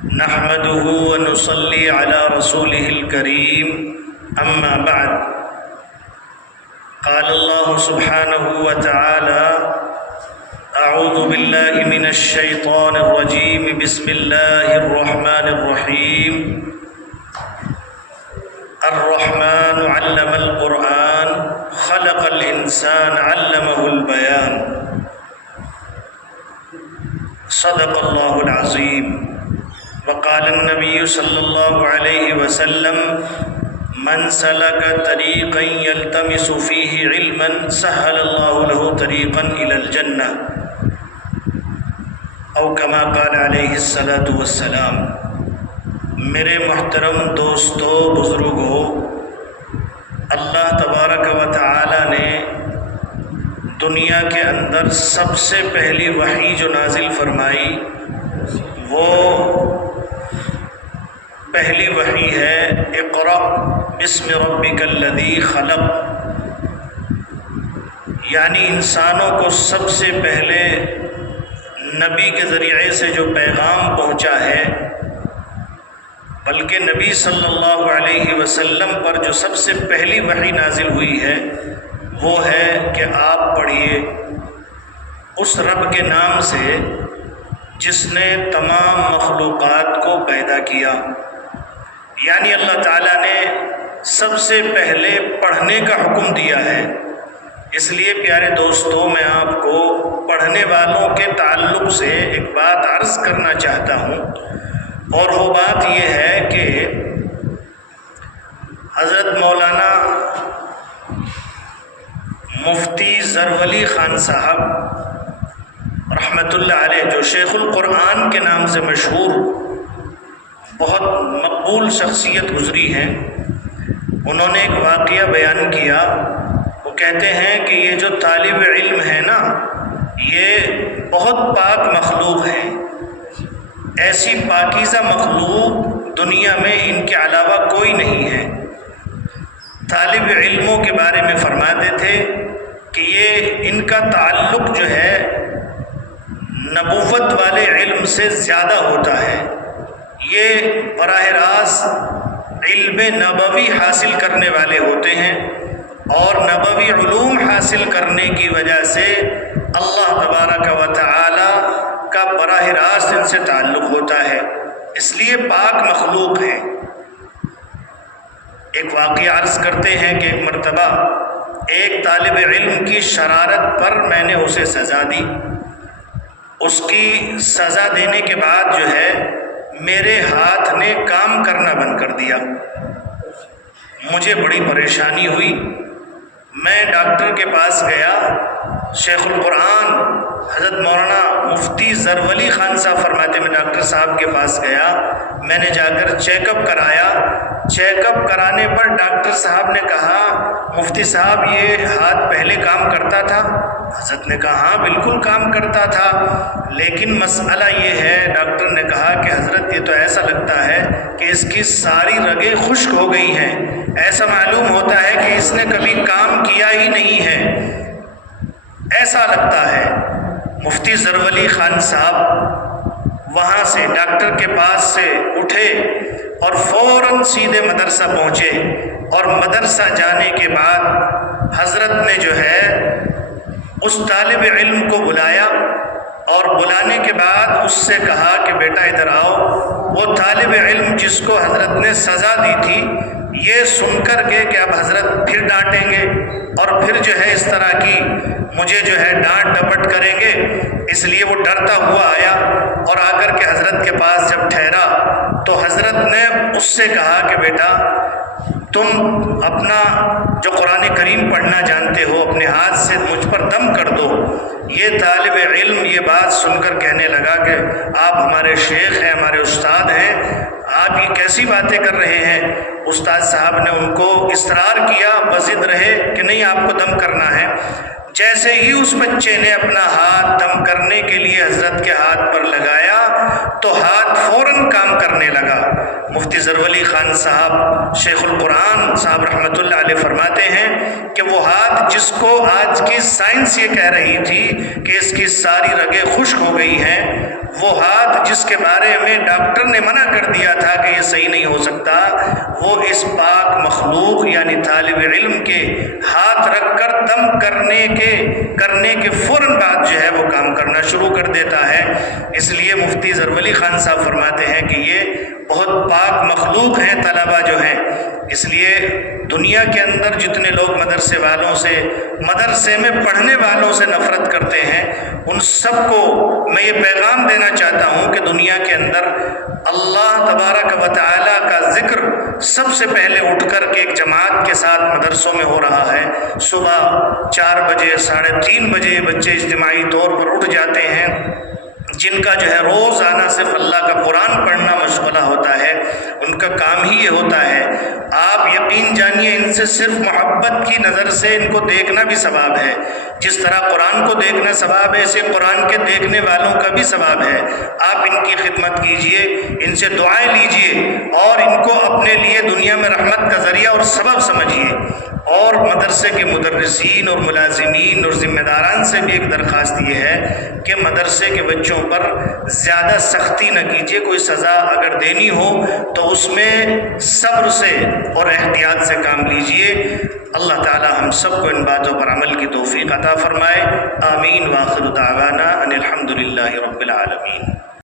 نحمده ونصلي على رسوله الكريم أما بعد قال الله سبحانه وتعالى أعوذ بالله من الشيطان الرجيم بسم الله الرحمن الرحيم الرحمن علم القرآن خلق الإنسان علمه البيان صدق الله العظيم وقال النبي صلى الله عليه وسلم من سلك طريقا يلتمس فيه علما سهل الله له طريقا إلى الجنة او كما قال علیہ الصلاۃ والسلام۔ میرے محترم دوستو، بزرگوں، اللہ تبارک و تعالی نے دنیا کے اندر سب سے پہلی وحی جو نازل فرمائی وہ پہلی وحی ہے اقرأ بسم ربک الذی خلق، یعنی انسانوں کو سب سے پہلے نبی کے ذریعے سے جو پیغام پہنچا ہے، بلکہ نبی صلی اللہ علیہ وسلم پر جو سب سے پہلی وحی نازل ہوئی ہے وہ ہے کہ آپ پڑھیے اس رب کے نام سے جس نے تمام مخلوقات کو پیدا کیا۔ یعنی اللہ تعالیٰ نے سب سے پہلے پڑھنے کا حکم دیا ہے۔ اس لیے پیارے دوستوں، میں آپ کو پڑھنے والوں کے تعلق سے ایک بات عرض کرنا چاہتا ہوں، اور وہ بات یہ ہے کہ حضرت مولانا مفتی ظرفعلی خان صاحب رحمۃ اللہ علیہ، جو شیخ القرآن کے نام سے مشہور بہت مقبول شخصیت گزری ہیں، انہوں نے ایک واقعہ بیان کیا۔ وہ کہتے ہیں کہ یہ جو طالب علم ہے نا، یہ بہت پاک مخلوق ہے، ایسی پاکیزہ مخلوق دنیا میں ان کے علاوہ کوئی نہیں ہے۔ طالب علموں کے بارے میں فرماتے تھے کہ یہ ان کا تعلق جو ہے نبوت والے علم سے زیادہ ہوتا ہے، یہ براہ راست علم نبوی حاصل کرنے والے ہوتے ہیں، اور نبوی علوم حاصل کرنے کی وجہ سے اللہ تبارک و تعالی کا براہ راست ان سے تعلق ہوتا ہے، اس لیے پاک مخلوق ہے۔ ایک واقعہ عرض کرتے ہیں کہ ایک مرتبہ ایک طالب علم کی شرارت پر میں نے اسے سزا دی۔ اس کی سزا دینے کے بعد جو ہے میرے ہاتھ نے کام کرنا بند کر دیا، مجھے بڑی پریشانی ہوئی۔ میں ڈاکٹر کے پاس گیا، شیخ القرآن حضرت مولانا مفتی ظرفعلی خان صاحب فرماتے میں ڈاکٹر صاحب کے پاس گیا، میں نے جا کر چیک اپ کرایا۔ چیک اپ کرانے پر ڈاکٹر صاحب نے کہا مفتی صاحب یہ ہاتھ پہلے کام کرتا تھا؟ حضرت نے کہا ہاں بالکل کام کرتا تھا، لیکن مسئلہ یہ ہے، ڈاکٹر نے کہا کہ حضرت یہ تو ایسا لگتا ہے کہ اس کی ساری رگیں خشک ہو گئی ہیں، ایسا معلوم ہوتا ہے کہ اس نے کبھی کام کیا ہی نہیں ہے، ایسا لگتا ہے۔ مفتی ظرفعلی خان صاحب وہاں سے ڈاکٹر کے پاس سے اٹھے اور فوراً سیدھے مدرسہ پہنچے، اور مدرسہ جانے کے بعد حضرت نے جو ہے اس طالب علم کو بلایا، اور بلانے کے بعد اس سے کہا کہ بیٹا ادھر آؤ۔ وہ طالب علم جس کو حضرت نے سزا دی تھی، یہ سن کر کے کہ اب حضرت پھر ڈانٹیں گے اور پھر جو ہے اس طرح کی مجھے جو ہے ڈانٹ ڈپٹ کریں گے، اس لیے وہ ڈرتا ہوا آیا، اور آ کر کے حضرت کے پاس جب ٹھہرا تو حضرت نے اس سے کہا کہ بیٹا تم اپنا جو قرآن کریم پڑھنا جانتے ہو اپنے ہاتھ سے مجھ پر دم کر دو۔ یہ طالب علم یہ بات سن کر کہنے لگا کہ آپ ہمارے شیخ ہیں، ہمارے استاد ہیں، آپ یہ کیسی باتیں کر رہے ہیں؟ استاد صاحب نے ان کو اصرار کیا، بضد رہے کہ نہیں آپ کو دم کرنا ہے۔ جیسے ہی اس بچے نے اپنا ہاتھ دم کرنے کے لیے حضرت کے ہاتھ پر لگایا تو ہاتھ فوراً کام کرنے لگا۔ مفتی ظرفعلی خان صاحب شیخ القرآن صاحب رحمۃ اللہ علیہ فرماتے ہیں کہ وہ ہاتھ جس کو آج کی سائنس یہ کہہ رہی تھی کہ اس کی ساری رگیں خشک ہو گئی ہیں، وہ ہاتھ جس کے بارے میں ڈاکٹر نے منع کر دیا تھا کہ یہ صحیح نہیں ہو سکتا، وہ اس پاک مخلوق یعنی طالب علم کے ہاتھ رکھ کر دم کرنے کے فوراً بعد جو ہے وہ کام کرنا شروع کر دیتا ہے۔ اس لیے مفتی ظرفعلی خان صاحب فرماتے ہیں کہ یہ بہت پاک مخلوق ہیں طلبہ جو ہیں۔ اس لیے دنیا کے اندر جتنے لوگ مدرسے میں پڑھنے والوں سے نفرت کرتے ہیں، ان سب کو میں یہ پیغام دینا چاہتا ہوں کہ دنیا کے اندر اللہ تبارک و تعالیٰ کا ذکر سب سے پہلے اٹھ کر کے ایک جماعت کے ساتھ مدرسوں میں ہو رہا ہے۔ صبح 4 بجے 3:30 بجے بچے اجتماعی طور پر اٹھ جاتے ہیں، جن کا جو ہے روزانہ صرف اللہ کا قرآن پڑھنا مشغلہ ہوتا ہے، ان کا کام ہی یہ ہوتا ہے۔ آپ یقین جانیے ان سے صرف محبت کی نظر سے ان کو دیکھنا بھی ثواب ہے، جس طرح قرآن کو دیکھنا ثواب ہے، اسے قرآن کے دیکھنے والوں کا بھی ثواب ہے۔ آپ ان کی خدمت کیجئے، ان سے دعائیں لیجئے اور ان کو اپنے لیے دنیا میں رحمت کا ذریعہ اور سبب سمجھیے۔ اور مدرسے کے مدرسین اور ملازمین اور ذمہ داران سے بھی ایک درخواست یہ ہے کہ مدرسے کے بچوں پر زیادہ سختی نہ کیجیے۔ کوئی سزا اگر دینی ہو تو اس میں صبر سے اور احتیاط سے کام لیجیے۔ اللہ تعالی ہم سب کو ان باتوں پر عمل کی توفیق عطا فرمائے۔ آمین۔ وآخر دعوانا ان الحمد للہ رب العالمین۔